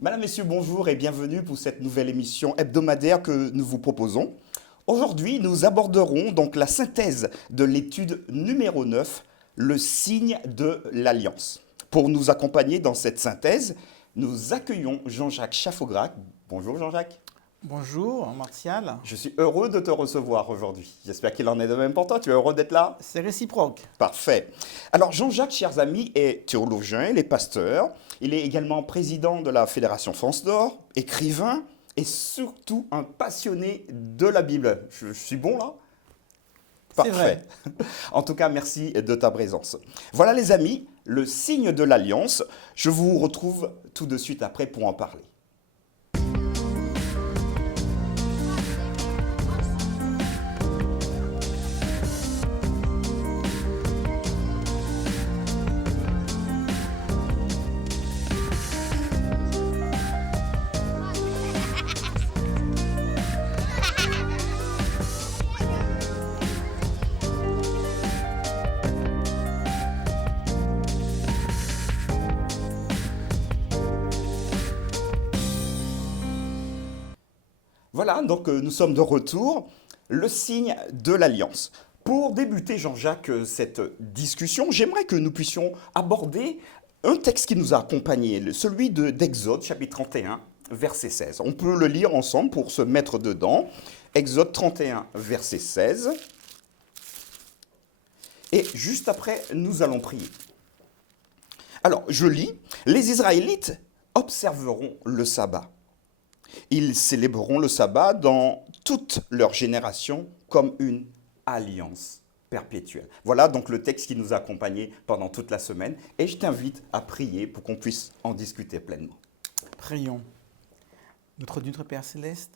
Madame, Messieurs, bonjour et bienvenue pour cette nouvelle émission hebdomadaire que nous vous proposons. Aujourd'hui, nous aborderons donc la synthèse de l'étude numéro 9, le signe de l'Alliance. Pour nous accompagner dans cette synthèse, nous accueillons Jean-Jacques Chaffograc. Bonjour Jean-Jacques. Bonjour Martial, Je suis heureux de te recevoir aujourd'hui. J'espère qu'il en est de même pour toi. Tu es heureux d'être là? c'est réciproque. Parfait. Alors Jean-Jacques, chers amis, est théologien, il est pasteur. Il est également président de la Fédération France d'Or, écrivain et surtout un passionné de la Bible. Je suis bon là? C'est vrai. En tout cas, merci de ta présence. Voilà les amis, le signe de l'Alliance. Je vous retrouve tout de suite après pour en parler. Voilà, donc nous sommes de retour. Le signe de l'Alliance. Pour débuter, Jean-Jacques, cette discussion, j'aimerais que nous puissions aborder un texte qui nous a accompagnés, celui d'Exode, chapitre 31, verset 16. On peut le lire ensemble pour se mettre dedans. Exode 31, verset 16. Et juste après, nous allons prier. Alors, je lis, les Israélites observeront le sabbat. Ils célébreront le sabbat dans toute leur génération comme une alliance perpétuelle. Voilà donc le texte qui nous a accompagnés pendant toute la semaine et je t'invite à prier pour qu'on puisse en discuter pleinement. Prions. Notre Père Céleste,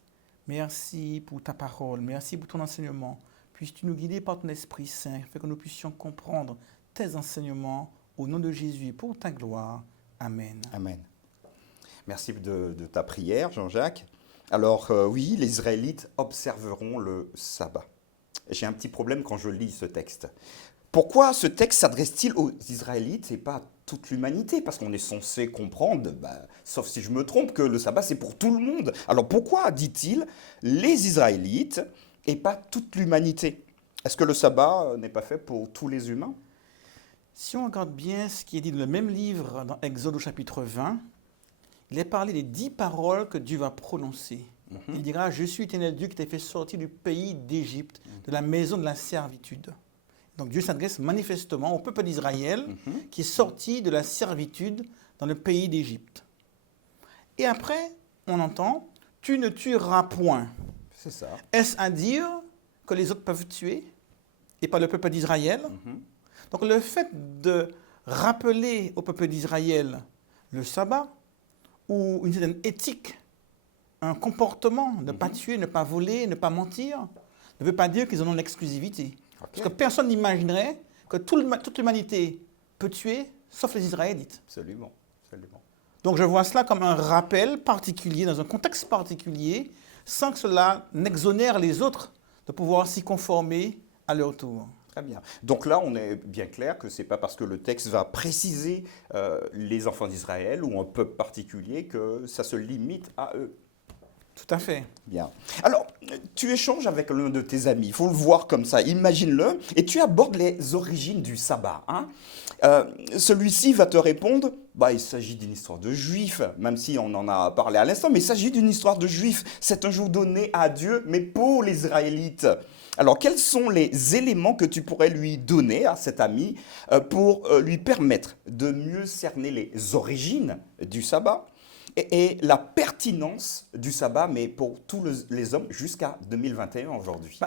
merci pour ta parole, merci pour ton enseignement. Puisses-tu nous guider par ton Esprit Saint, afin que nous puissions comprendre tes enseignements au nom de Jésus et pour ta gloire. Amen. Amen. Merci de ta prière, Jean-Jacques. Alors oui, les Israélites observeront le sabbat. J'ai un petit problème quand je lis ce texte. Pourquoi ce texte s'adresse-t-il aux Israélites et pas à toute l'humanité? Parce qu'on est censé comprendre, sauf si je me trompe, que le sabbat c'est pour tout le monde. Alors pourquoi dit-il les Israélites et pas toute l'humanité? Est-ce que le sabbat n'est pas fait pour tous les humains? Si on regarde bien ce qui est dit dans le même livre, dans Exode au chapitre 20, il est parlé des 10 paroles que Dieu va prononcer. Il dira, je suis l'Éternel Dieu qui t'a fait sortir du pays d'Égypte, de la maison de la servitude. Donc Dieu s'adresse manifestement au peuple d'Israël qui est sorti de la servitude dans le pays d'Égypte. Et après, on entend, tu ne tueras point. C'est ça. Est-ce à dire que les autres peuvent tuer et pas le peuple d'Israël? Donc le fait de rappeler au peuple d'Israël le sabbat, ou une certaine éthique, un comportement, ne pas tuer, ne pas voler, ne pas mentir, ne veut pas dire qu'ils en ont l'exclusivité. Okay. Parce que personne n'imaginerait que toute l'humanité peut tuer, sauf les Israélites. Absolument, absolument. Donc je vois cela comme un rappel particulier, dans un contexte particulier, sans que cela n'exonère les autres de pouvoir s'y conformer à leur tour. Très bien. Donc là, on est bien clair que ce n'est pas parce que le texte va préciser les enfants d'Israël ou un peuple particulier que ça se limite à eux. Tout à fait. Bien. Alors, tu échanges avec l'un de tes amis, il faut le voir comme ça, imagine-le, et tu abordes les origines du sabbat. Celui-ci va te répondre, il s'agit d'une histoire de juifs, même si on en a parlé à l'instant, mais il s'agit d'une histoire de juifs. C'est un jour donné à Dieu, mais pour les Israélites. Alors, quels sont les éléments que tu pourrais lui donner à cet ami pour lui permettre de mieux cerner les origines du sabbat et la pertinence du sabbat, mais pour tous les hommes jusqu'à 2021 aujourd'hui?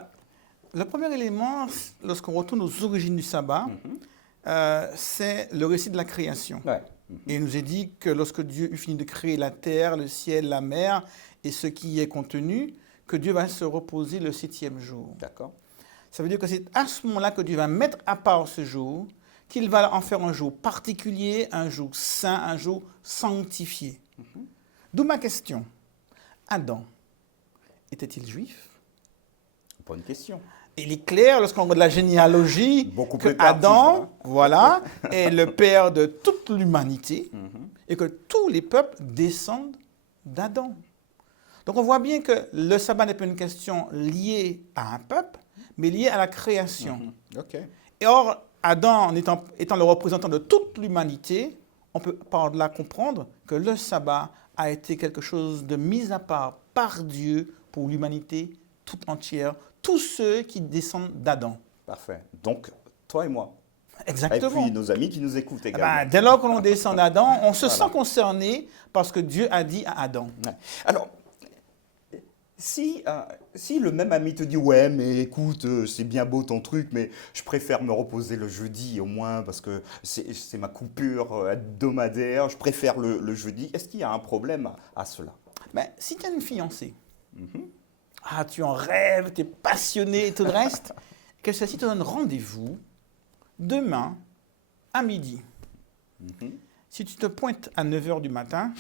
Le premier élément, lorsqu'on retourne aux origines du sabbat, c'est le récit de la création. Ouais. Et il nous est dit que lorsque Dieu eut fini de créer la terre, le ciel, la mer et ce qui y est contenu, que Dieu va se reposer le 7e jour. D'accord. Ça veut dire que c'est à ce moment-là que Dieu va mettre à part ce jour, qu'il va en faire un jour particulier, un jour saint, un jour sanctifié. D'où ma question. Adam était-il juif? Bonne question. Il est clair, lorsqu'on regarde la généalogie, que Adam, est le père de toute l'humanité et que tous les peuples descendent d'Adam. Donc on voit bien que le sabbat n'est pas une question liée à un peuple, mais liée à la création. Ok. Et or, Adam, étant le représentant de toute l'humanité, on peut par là comprendre que le sabbat a été quelque chose de mis à part par Dieu pour l'humanité toute entière, tous ceux qui descendent d'Adam. Parfait. Donc, toi et moi. Exactement. Et puis nos amis qui nous écoutent Eh également. ben, dès lors que l'on descend d'Adam, on se Voilà. sent concerné parce que Dieu a dit à Adam. Ouais. Alors, si le même ami te dit, ouais, mais écoute, c'est bien beau ton truc, mais je préfère me reposer le jeudi au moins parce que c'est ma coupure hebdomadaire, je préfère le jeudi, est-ce qu'il y a un problème à cela? Mais si tu as une fiancée, tu en rêves, tu es passionné et tout le reste, que celle-ci te donne rendez-vous demain à midi. Si tu te pointes à 9 h du matin,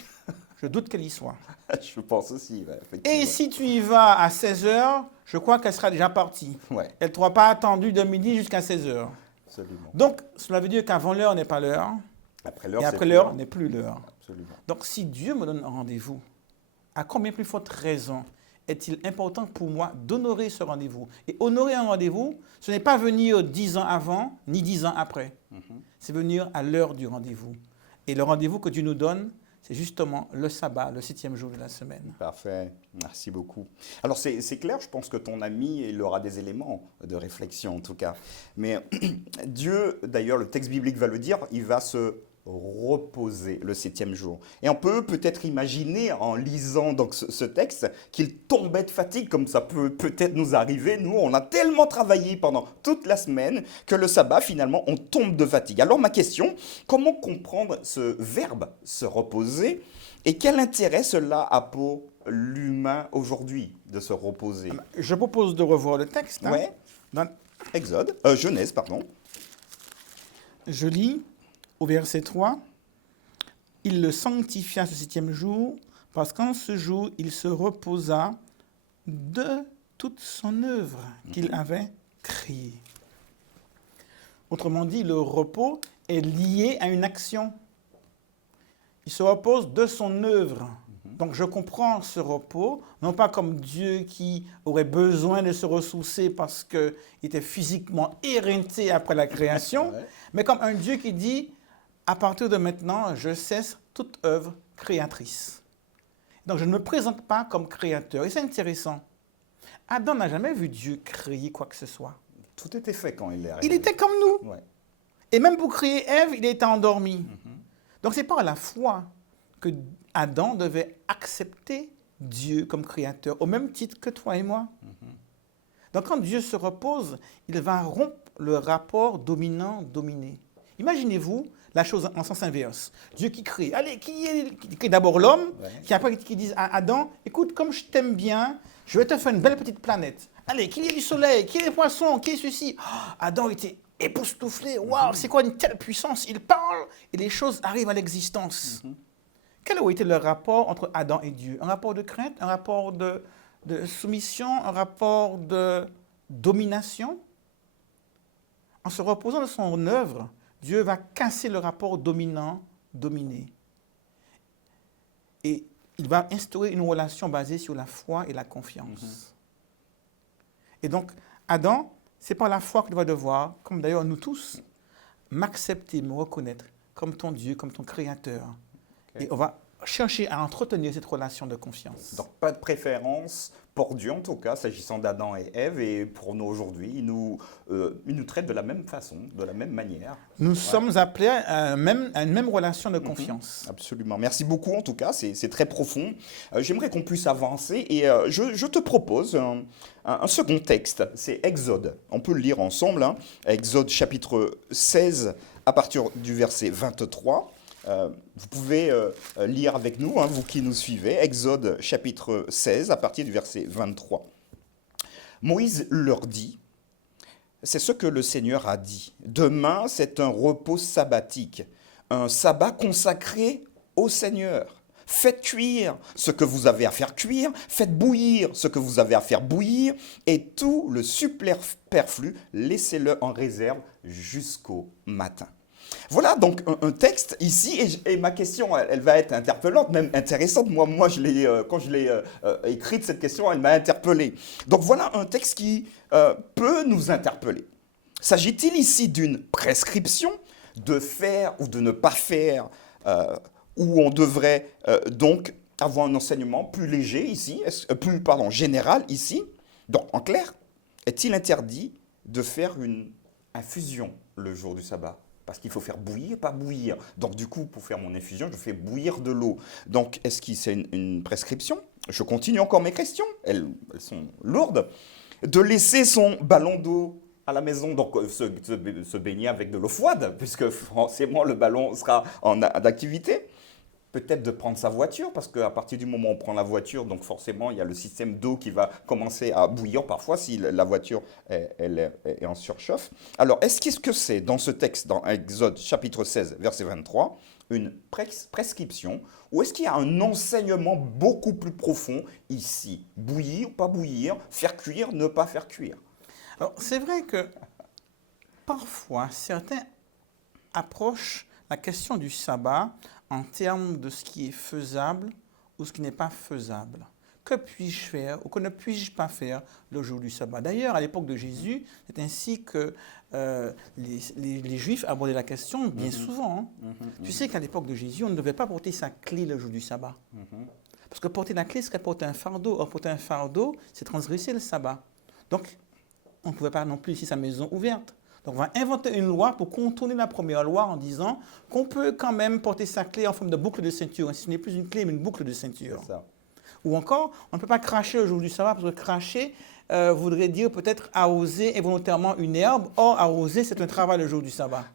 je doute qu'elle y soit. Je pense aussi, ouais, Et effectivement. si tu y vas à 16 h, je crois qu'elle sera déjà partie. Ouais, Elle ne t'aura pas attendu de midi jusqu'à 16 h. absolument. Donc, cela veut dire qu'avant l'heure n'est pas l'heure, Après l'heure, et c'est après plus l'heure l'heure. n'est plus l'heure. Absolument. Donc, si Dieu me donne un rendez-vous, à combien plus forte raison est-il important pour moi d'honorer ce rendez-vous? Et honorer un rendez-vous, ce n'est pas venir 10 ans avant, ni 10 ans après. C'est venir à l'heure du rendez-vous. Et le rendez-vous que Dieu nous donne, c'est justement le sabbat, le 7e jour de la semaine. Parfait, merci beaucoup. Alors c'est clair, je pense que ton ami, il aura des éléments de réflexion en tout cas. Mais Dieu, d'ailleurs, le texte biblique va le dire, il va se reposer le 7e jour. Et on peut peut-être imaginer en lisant donc ce texte qu'il tombait de fatigue, comme ça peut peut-être nous arriver. Nous, on a tellement travaillé pendant toute la semaine que le sabbat, finalement, on tombe de fatigue. Alors ma question, comment comprendre ce verbe, se reposer, et quel intérêt cela a pour l'humain aujourd'hui de se reposer? Je propose de revoir le texte. Ouais, Dans- Genèse, pardon. Je lis au verset 3. Il le sanctifia ce 7e jour, parce qu'en ce jour, il se reposa de toute son œuvre qu'il avait créée. Autrement dit, le repos est lié à une action. Il se repose de son œuvre. Donc je comprends ce repos, non pas comme Dieu qui aurait besoin de se ressourcer parce qu'il était physiquement éreinté après la création, Ouais. mais comme un Dieu qui dit, à partir de maintenant, je cesse toute œuvre créatrice. Donc je ne me présente pas comme créateur. Et c'est intéressant. Adam n'a jamais vu Dieu créer quoi que ce soit. Tout était fait quand il est Il arrivé. était comme nous. Ouais. Et même pour créer Ève, il était endormi. Donc c'est par la foi que Adam devait accepter Dieu comme créateur, au même titre que toi et moi. Donc quand Dieu se repose, il va rompre le rapport dominant-dominé. Imaginez-vous la chose en sens inverse. Dieu qui crée. Allez, qui crée d'abord l'homme, Ouais. qui après qui dit à Adam, écoute, comme je t'aime bien, je vais te faire une belle petite planète. Allez, qu'il y ait du soleil, qu'il y ait des poissons, qu'il y ait ceci. Oh, Adam était époustouflé. Waouh, c'est quoi une telle puissance? Il parle et les choses arrivent à l'existence. Quel aurait été le rapport entre Adam et Dieu? Un rapport de crainte, un rapport de soumission, un rapport de domination? En se reposant de son œuvre, Dieu va casser le rapport dominant-dominé. Et il va instaurer une relation basée sur la foi et la confiance. Et donc, Adam, c'est par la foi que tu vas devoir, comme d'ailleurs nous tous, m'accepter, me reconnaître comme ton Dieu, comme ton Créateur. Et on va chercher à entretenir cette relation de confiance. Donc pas de préférence pour Dieu en tout cas, s'agissant d'Adam et Ève, et pour nous aujourd'hui, il nous traite de la même façon, de la même manière. Nous sommes appelés à une même relation de confiance. Absolument. Merci beaucoup en tout cas, c'est très profond. J'aimerais qu'on puisse avancer et je te propose un second texte, c'est Exode. On peut le lire ensemble, hein. Exode chapitre 16 à partir du verset 23. Vous pouvez lire avec nous, hein, vous qui nous suivez, Exode chapitre 16 à partir du verset 23. Moïse leur dit, c'est ce que le Seigneur a dit, demain c'est un repos sabbatique, un sabbat consacré au Seigneur. Faites cuire ce que vous avez à faire cuire, faites bouillir ce que vous avez à faire bouillir, et tout le superflu, laissez-le en réserve jusqu'au matin. Voilà donc un texte ici, et ma question, elle va être interpellante, même intéressante. Moi quand je l'ai écrite, cette question, elle m'a interpellé. Donc voilà un texte qui peut nous interpeller. S'agit-il ici d'une prescription de faire ou de ne pas faire, où on devrait donc avoir un enseignement plus léger ici, plus pardon, général ici? Donc en clair, est-il interdit de faire une infusion le jour du sabbat? Parce qu'il faut faire bouillir, pas bouillir. Donc du coup, pour faire mon infusion, je fais bouillir de l'eau. Donc est-ce que c'est une prescription? Je continue encore mes questions, elles sont lourdes. De laisser son ballon d'eau à la maison, donc se baigner avec de l'eau froide, puisque forcément le ballon sera en activité. Peut-être de prendre sa voiture, parce qu'à partir du moment où on prend la voiture, donc forcément, il y a le système d'eau qui va commencer à bouillir parfois si la voiture est en surchauffe. Alors, qu'est-ce que c'est dans ce texte, dans Exode chapitre 16, verset 23, une prescription, ou est-ce qu'il y a un enseignement beaucoup plus profond ici? Bouillir, pas bouillir, faire cuire, ne pas faire cuire. Alors, c'est vrai que parfois, certains approchent la question du sabbat en termes de ce qui est faisable ou ce qui n'est pas faisable. Que puis-je faire ou que ne puis-je pas faire le jour du sabbat? D'ailleurs, à l'époque de Jésus, c'est ainsi que les Juifs abordaient la question bien souvent. Tu sais qu'à l'époque de Jésus, on ne devait pas porter sa clé le jour du sabbat. Parce que porter la clé serait porter un fardeau. Or, porter un fardeau, c'est transgresser le sabbat. Donc, on ne pouvait pas non plus laisser sa maison ouverte. Donc, on va inventer une loi pour contourner la première loi en disant qu'on peut quand même porter sa clé en forme de boucle de ceinture. Ce n'est plus une clé, mais une boucle de ceinture. Ça. Ou encore, on ne peut pas cracher le jour du sabbat, parce que cracher voudrait dire peut-être arroser involontairement une herbe. Or, arroser, c'est un travail le jour du sabbat.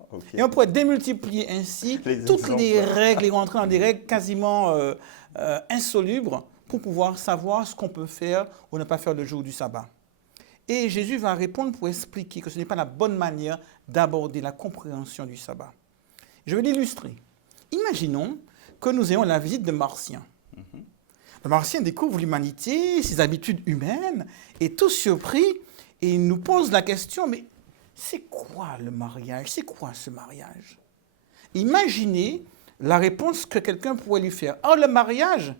Okay. Et on pourrait démultiplier ainsi toutes les règles et rentrer dans des règles quasiment insolubres pour pouvoir savoir ce qu'on peut faire ou ne pas faire le jour du sabbat. Et Jésus va répondre pour expliquer que ce n'est pas la bonne manière d'aborder la compréhension du sabbat. Je vais l'illustrer. Imaginons que nous ayons la visite de Martiens. Le Martien découvre l'humanité, ses habitudes humaines, et tout surpris, et il nous pose la question, mais c'est quoi le mariage? C'est quoi ce mariage? Imaginez la réponse que quelqu'un pourrait lui faire. Oh, le mariage?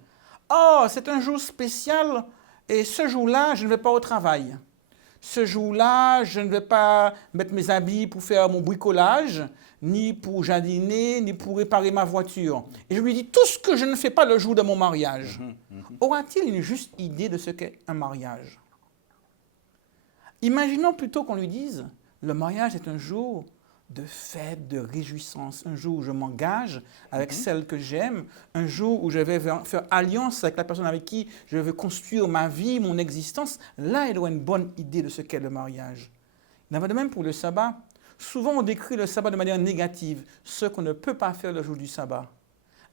Oh, c'est un jour spécial, et ce jour-là, je ne vais pas au travail. Ce jour-là, je ne vais pas mettre mes habits pour faire mon bricolage, ni pour jardiner, ni pour réparer ma voiture. Et je lui dis tout ce que je ne fais pas le jour de mon mariage. Aura-t-il une juste idée de ce qu'est un mariage? Imaginons plutôt qu'on lui dise, le mariage est un jour de fête, de réjouissance, un jour où je m'engage avec celle que j'aime, un jour où je vais faire alliance avec la personne avec qui je veux construire ma vie, mon existence. Là, il aura une bonne idée de ce qu'est le mariage. Il en va de même pour le sabbat. Souvent, on décrit le sabbat de manière négative, ce qu'on ne peut pas faire le jour du sabbat.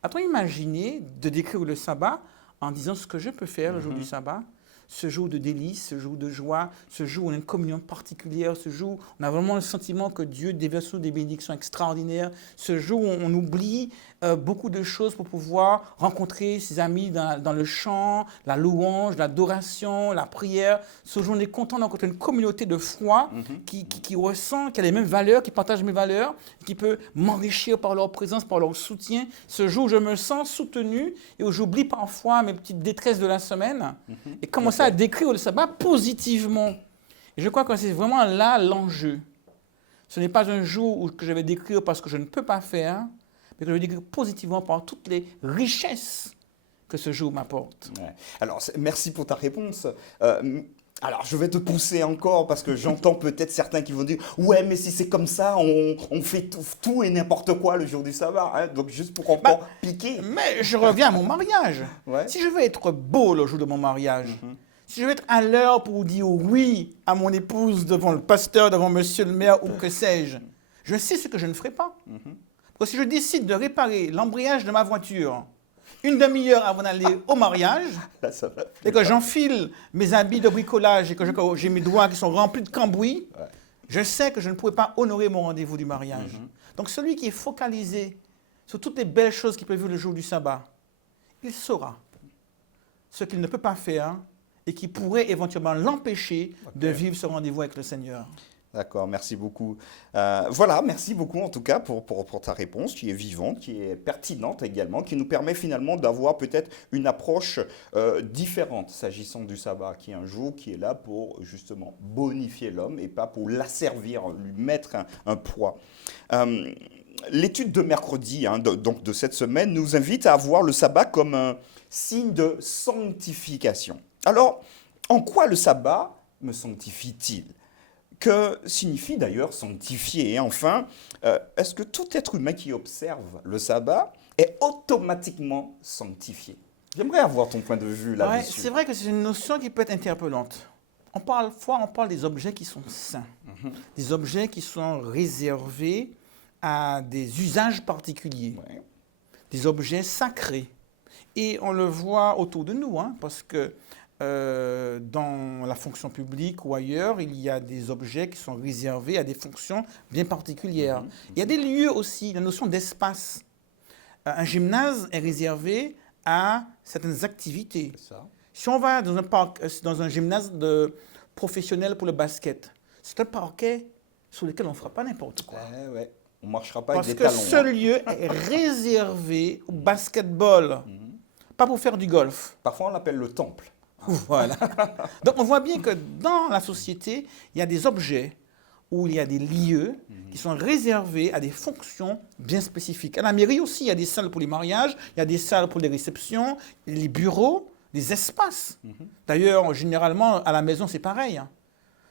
A-t-on imaginé de décrire le sabbat en disant ce que je peux faire le jour du sabbat? Ce jour de délice, ce jour de joie, ce jour où on a une communion particulière, ce jour où on a vraiment le sentiment que Dieu déverse des bénédictions extraordinaires, ce jour où on oublie beaucoup de choses pour pouvoir rencontrer ses amis dans le chant, la louange, l'adoration, la prière. Ce jour où on est content d'encontrer une communauté de foi qui ressent, qui a les mêmes valeurs, qui partage mes valeurs, qui peut m'enrichir par leur présence, par leur soutien. Ce jour où je me sens soutenu et où j'oublie parfois mes petites détresses de la semaine et commencer à décrire le sabbat positivement. Et je crois que c'est vraiment là l'enjeu. Ce n'est pas un jour que je vais décrire parce que je ne peux pas faire, mais que je vais décrire positivement par toutes les richesses que ce jour m'apporte. Ouais. Alors, merci pour ta réponse. Alors, je vais te pousser encore parce que j'entends peut-être certains qui vont dire « Ouais, mais si c'est comme ça, on fait tout et n'importe quoi le jour du sabbat. Hein » Donc, juste pour encore piquer. Mais je reviens à mon mariage. Ouais. Si je veux être beau le jour de mon mariage, si je veux être à l'heure pour dire oui à mon épouse devant le pasteur, devant monsieur le maire ou que sais-je, je sais ce que je ne ferai pas. Parce que si je décide de réparer l'embrayage de ma voiture une demi-heure avant d'aller au mariage, Là, et que j'enfile mes habits de bricolage et que j'ai mes doigts qui sont remplis de cambouis, je sais que je ne pourrai pas honorer mon rendez-vous du mariage. Donc celui qui est focalisé sur toutes les belles choses qu'il peut vivre le jour du sabbat, il saura ce qu'il ne peut pas faire et qui pourrait éventuellement l'empêcher de vivre ce rendez-vous avec le Seigneur. D'accord, merci beaucoup. Voilà, merci beaucoup en tout cas pour ta réponse qui est vivante, qui est pertinente également, qui nous permet finalement d'avoir peut-être une approche différente s'agissant du sabbat, qui est un jour qui est là pour justement bonifier l'homme et pas pour l'asservir, lui mettre un poids. Euh, L'étude de mercredi, hein, donc de cette semaine, nous invite à voir le sabbat comme un signe de sanctification. Alors, en quoi le sabbat me sanctifie-t-il? Que signifie d'ailleurs sanctifier? Et enfin, est-ce que tout être humain qui observe le sabbat est automatiquement sanctifié? J'aimerais avoir ton point de vue Ouais, là-dessus. c'est vrai que c'est une notion qui peut être interpellante. On parle des objets qui sont saints, des objets qui sont réservés à des usages particuliers, Ouais. des objets sacrés. Et on le voit autour de nous, hein, parce que dans la fonction publique ou ailleurs, il y a des objets qui sont réservés à des fonctions bien particulières. Il y a des lieux aussi, la notion d'espace. Un gymnase est réservé à certaines activités. C'est ça. Si on va dans un parc, dans un gymnase professionnel pour le basket, c'est un parquet sur lequel on ne fera pas n'importe quoi. Ouais. On ne marchera pas Parce avec des que talons. ce lieu est réservé au basketball, pas pour faire du golf. Parfois, on l'appelle le temple. Voilà. Donc on voit bien que dans la société, il y a des objets où il y a des lieux qui sont réservés à des fonctions bien spécifiques. À la mairie aussi, il y a des salles pour les mariages, il y a des salles pour les réceptions, les bureaux, les espaces. D'ailleurs, généralement, à la maison, c'est pareil, hein.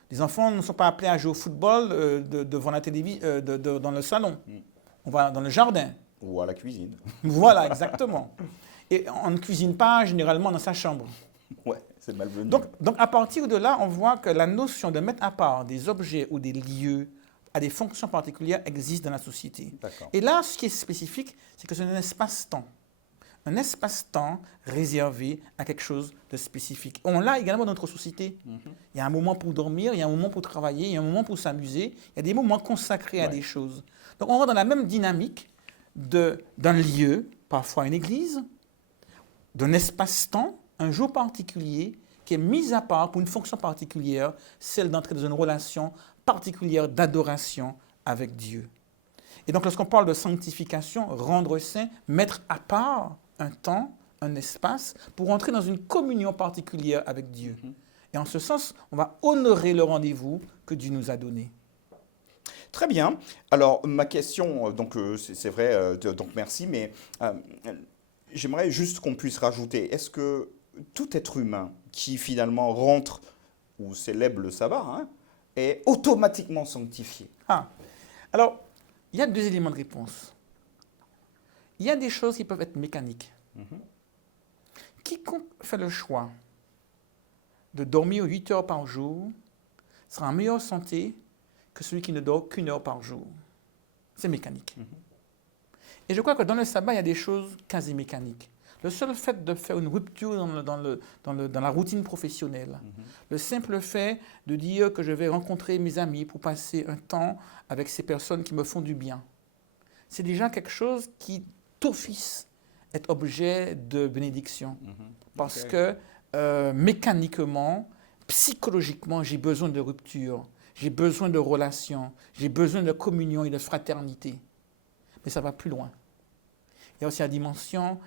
Les enfants ne sont pas appelés à jouer au football devant la télévision, dans le salon. On va dans le jardin. Ou à la cuisine. Voilà, exactement. Et on ne cuisine pas généralement dans sa chambre. Ouais, c'est malvenu. Donc, à partir de là, on voit que la notion de mettre à part des objets ou des lieux à des fonctions particulières existe dans la société. D'accord. Et là, ce qui est spécifique, c'est que c'est un espace-temps. Un espace-temps réservé à quelque chose de spécifique. On l'a également dans notre société. Il y a un moment pour dormir, il y a un moment pour travailler, il y a un moment pour s'amuser, il y a des moments consacrés à Ouais. des choses. Donc on va dans la même dynamique d'un lieu, parfois une église, d'un espace-temps, un jour particulier qui est mis à part pour une fonction particulière, celle d'entrer dans une relation particulière d'adoration avec Dieu. Et donc lorsqu'on parle de sanctification, rendre saint, mettre à part un temps, un espace, pour entrer dans une communion particulière avec Dieu. Et en ce sens, on va honorer le rendez-vous que Dieu nous a donné. Très bien. Alors, ma question, donc c'est vrai, donc merci, mais j'aimerais juste qu'on puisse rajouter, est-ce que tout être humain qui finalement rentre ou célèbre le sabbat hein, est automatiquement sanctifié? Ah, alors, il y a deux éléments de réponse. Il y a des choses qui peuvent être mécaniques. Quiconque fait le choix de dormir 8 heures par jour sera en meilleure santé que celui qui ne dort qu'une heure par jour. C'est mécanique. Et je crois que dans le sabbat, il y a des choses quasi mécaniques. Le seul fait de faire une rupture dans la routine professionnelle, le simple fait de dire que je vais rencontrer mes amis pour passer un temps avec ces personnes qui me font du bien, c'est déjà quelque chose qui, d'office, est objet de bénédiction. Parce que mécaniquement, psychologiquement, j'ai besoin de rupture, j'ai besoin de relations, j'ai besoin de communion et de fraternité. Mais ça va plus loin. Il y a aussi la dimension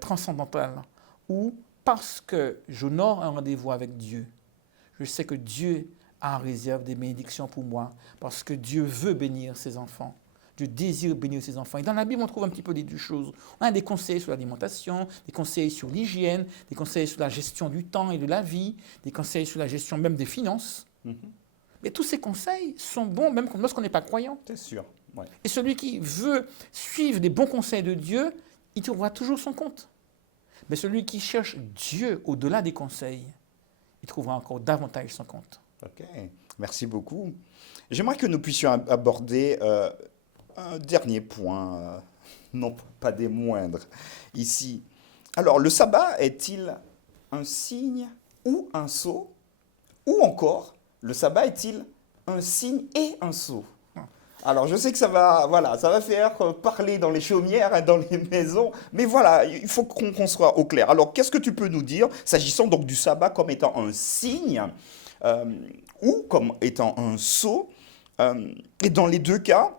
transcendantale, où, parce que j'honore un rendez-vous avec Dieu, je sais que Dieu a en réserve des bénédictions pour moi, parce que Dieu veut bénir ses enfants. Dieu désire bénir ses enfants. Et dans la Bible, on trouve un petit peu des deux choses. On a des conseils sur l'alimentation, des conseils sur l'hygiène, des conseils sur la gestion du temps et de la vie, des conseils sur la gestion même des finances. Mais tous ces conseils sont bons, même lorsqu'on n'est pas croyant. C'est sûr. Ouais. Et celui qui veut suivre les bons conseils de Dieu, il trouvera toujours son compte. Mais celui qui cherche Dieu au-delà des conseils, il trouvera encore davantage son compte. Ok, merci beaucoup. J'aimerais que nous puissions aborder un dernier point, non pas des moindres, ici. Alors, le sabbat est-il un signe ou un sceau? Ou encore, le sabbat est-il un signe et un sceau? Alors, je sais que ça va faire parler dans les chaumières et dans les maisons, mais voilà, il faut qu'on soit au clair. Alors, qu'est-ce que tu peux nous dire, s'agissant donc du sabbat comme étant un signe ou comme étant un sceau, Et dans les deux cas,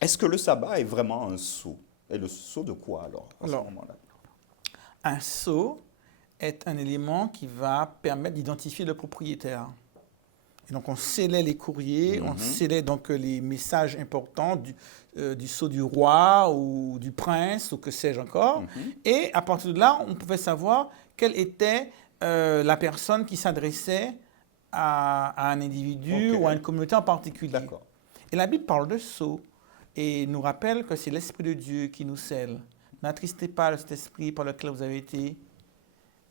est-ce que le sabbat est vraiment un sceau? Et le sceau de quoi alors, à ce Alors, moment-là? un sceau est un élément qui va permettre d'identifier le propriétaire. Et donc, on scellait les courriers, on scellait donc les messages importants du sceau du roi ou du prince ou que sais-je encore. Et à partir de là, on pouvait savoir quelle était la personne qui s'adressait à un individu Ok. ou à une communauté en particulier. D'accord. Et la Bible parle de sceau et nous rappelle que c'est l'Esprit de Dieu qui nous scelle. N'attristez pas cet esprit par lequel vous avez été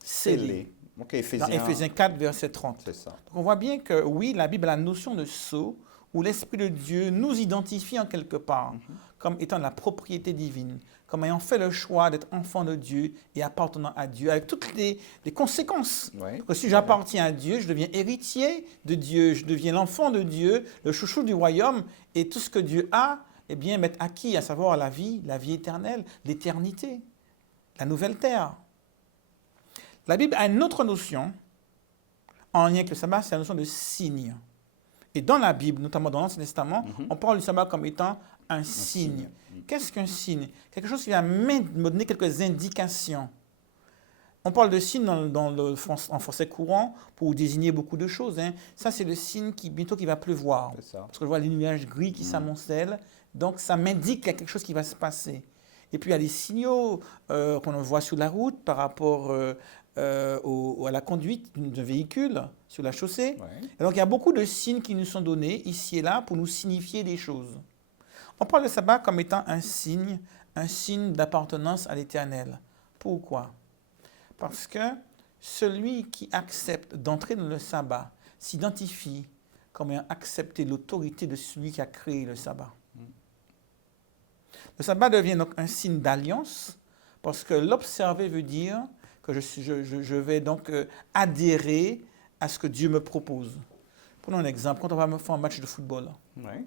scellés. Scellé. Ok, Dans Éphésiens. Éphésiens 4, verset 30. C'est ça. Donc on voit bien que oui, la Bible a la notion de sceau où l'Esprit de Dieu nous identifie en quelque part comme étant la propriété divine, comme ayant fait le choix d'être enfant de Dieu et appartenant à Dieu, avec toutes les conséquences. Ouais. Parce que si j'appartiens à Dieu, je deviens héritier de Dieu, je deviens l'enfant de Dieu, le chouchou du royaume, et tout ce que Dieu a, eh bien, m'est acquis, à savoir la vie éternelle, l'éternité, la nouvelle terre. La Bible a une autre notion en lien avec le sabbat, c'est la notion de signe. Et dans la Bible, notamment dans l'Ancien Testament, on parle du sabbat comme étant un signe. Qu'est-ce qu'un signe? Quelque chose qui va me donner quelques indications. On parle de signe en français courant pour désigner beaucoup de choses. Ça, c'est le signe qui bientôt qu'il va pleuvoir. C'est ça. Parce que je vois les nuages gris qui s'amoncellent. Donc, ça m'indique qu'il y a quelque chose qui va se passer. Et puis, il y a des signaux qu'on voit sur la route par rapport à la conduite d'un véhicule sur la chaussée. Ouais. Et donc, il y a beaucoup de signes qui nous sont donnés ici et là pour nous signifier des choses. On parle de sabbat comme étant un signe d'appartenance à l'Éternel. Pourquoi? Parce que celui qui accepte d'entrer dans le sabbat s'identifie comme ayant accepté l'autorité de celui qui a créé le sabbat. Le sabbat devient donc un signe d'alliance parce que l'observer veut dire que je vais donc adhérer à ce que Dieu me propose. Prenons un exemple. Quand on va faire un match de football, Ouais.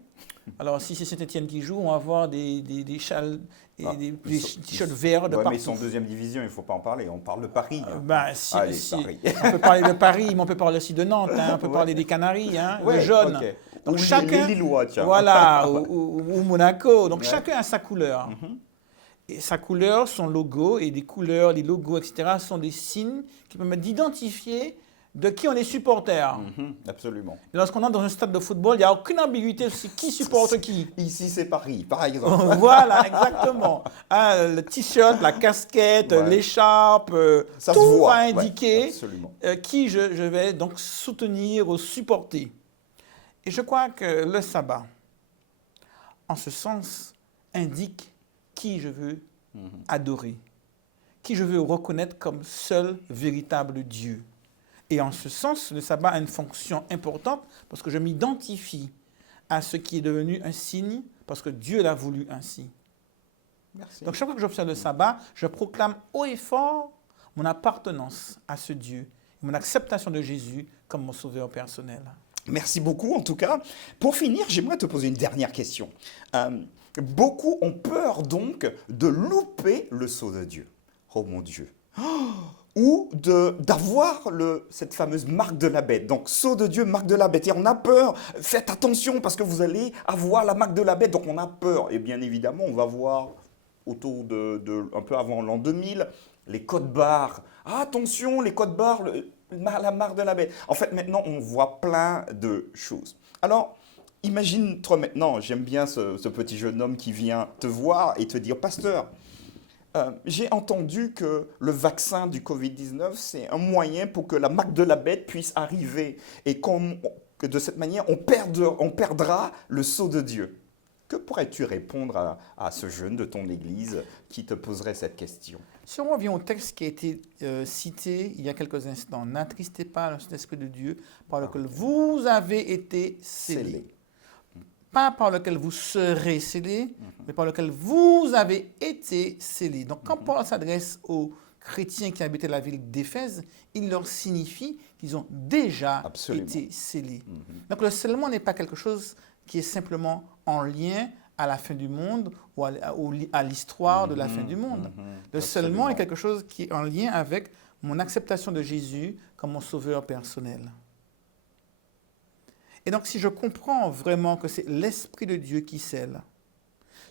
alors si c'est Saint-Étienne qui joue, on va avoir des châles et Ah, des ils sont- t-shirts verts de Ouais, partout. mais ils sont en deuxième division, il ne faut pas en parler. On parle de Paris. Ben, Allez, si, Paris. on peut parler de Paris, mais on peut parler aussi de Nantes, on peut Ouais. parler des Canaries, le Ouais, jaune. ok. Donc Ou chacun, les Lillois, tiens. voilà, ou Monaco. Donc Ouais. chacun a sa couleur. Et sa couleur, son logo, et des couleurs, les logos, etc., sont des signes qui permettent d'identifier de qui on est supporter. Absolument. Et lorsqu'on entre dans un stade de football, il n'y a aucune ambiguïté sur qui supporte qui. Ici, c'est Paris, par exemple. Voilà, exactement. Le t-shirt, la casquette, Ouais. l'écharpe, Ça se tout voit. va Ouais, indiquer absolument. qui je vais donc soutenir ou supporter. Et je crois que le sabbat, en ce sens, indique qui je veux adorer, qui je veux reconnaître comme seul véritable Dieu. Et en ce sens, le sabbat a une fonction importante parce que je m'identifie à ce qui est devenu un signe parce que Dieu l'a voulu ainsi. Merci. Donc chaque fois que j'observe le sabbat, je proclame haut et fort mon appartenance à ce Dieu, mon acceptation de Jésus comme mon sauveur personnel. Merci beaucoup, en tout cas. Pour finir, j'aimerais te poser une dernière question. Beaucoup ont peur, donc, de louper le sceau de Dieu. Oh mon Dieu. Ou d'avoir cette fameuse marque de la bête. Donc, sceau de Dieu, marque de la bête. Et on a peur. Faites attention parce que vous allez avoir la marque de la bête. Donc, on a peur. Et bien évidemment, on va voir autour un peu avant l'an 2000, les codes barres. Ah, attention, les codes barres, la marque de la bête. En fait, maintenant, on voit plein de choses. Alors, imagine-toi maintenant, j'aime bien ce petit jeune homme qui vient te voir et te dire, pasteur, j'ai entendu que le vaccin du Covid-19, c'est un moyen pour que la marque de la bête puisse arriver et que de cette manière, on perdra le sceau de Dieu. Que pourrais-tu répondre à ce jeune de ton église qui te poserait cette question? Si on revient au texte qui a été cité il y a quelques instants, n'attristez pas l'Esprit de Dieu par lequel vous avez été scellés. Pas par lequel vous serez scellés, mais par lequel vous avez été scellés. Donc quand Paul s'adresse aux chrétiens qui habitaient la ville d'Éphèse, il leur signifie qu'ils ont déjà été scellés. Donc le scellement n'est pas quelque chose qui est simplement en lien à la fin du monde ou à l'histoire de la fin du monde. Le scellement est quelque chose qui est en lien avec mon acceptation de Jésus comme mon sauveur personnel. Et donc, si je comprends vraiment que c'est l'Esprit de Dieu qui scelle,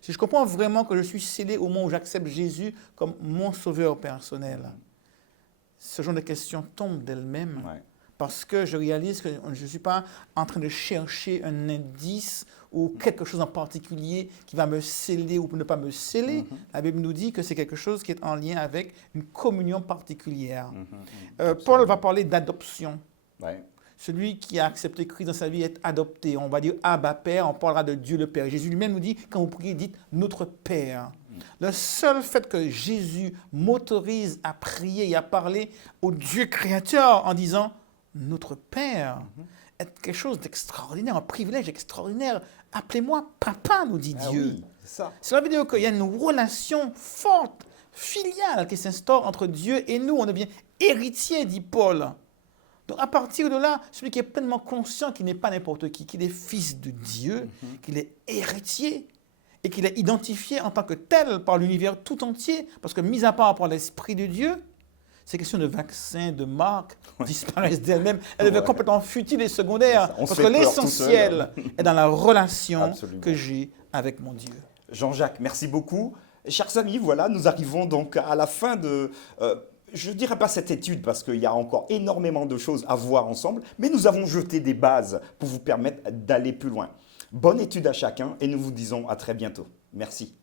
si je comprends vraiment que je suis scellé au moment où j'accepte Jésus comme mon sauveur personnel, ce genre de questions tombe d'elles-mêmes Ouais. parce que je réalise que je ne suis pas en train de chercher un indice ou quelque chose en particulier qui va me sceller ou ne pas me sceller. La Bible nous dit que c'est quelque chose qui est en lien avec une communion particulière. Paul Absolument. va parler d'adoption. Ouais. Celui qui a accepté Christ dans sa vie est adopté. On va dire Abba Père, on parlera de Dieu le Père. Jésus lui-même nous dit, quand vous priez, dites notre Père. Le seul fait que Jésus m'autorise à prier et à parler au Dieu créateur en disant notre Père est quelque chose d'extraordinaire, un privilège extraordinaire. Appelez-moi papa, nous dit Ah Dieu. oui, c'est ça. Cela veut dire qu'il y a une relation forte, filiale qui s'instaure entre Dieu et nous. On devient héritier, dit Paul. Donc à partir de là, celui qui est pleinement conscient qu'il n'est pas n'importe qui, qu'il est fils de Dieu, qu'il est héritier et qu'il est identifié en tant que tel par l'univers tout entier, parce que mis à part par l'Esprit de Dieu, ces questions de vaccins, de marques disparaissent d'elles-mêmes. Elles deviennent complètement futiles et secondaires, On se parce fait que peur tout l'essentiel est dans la relation Absolument. que j'ai avec mon Dieu. Jean-Jacques, merci beaucoup. Chers amis, voilà, nous arrivons donc à la fin de, je ne dirais pas cette étude parce qu'il y a encore énormément de choses à voir ensemble, mais nous avons jeté des bases pour vous permettre d'aller plus loin. Bonne étude à chacun et nous vous disons à très bientôt. Merci.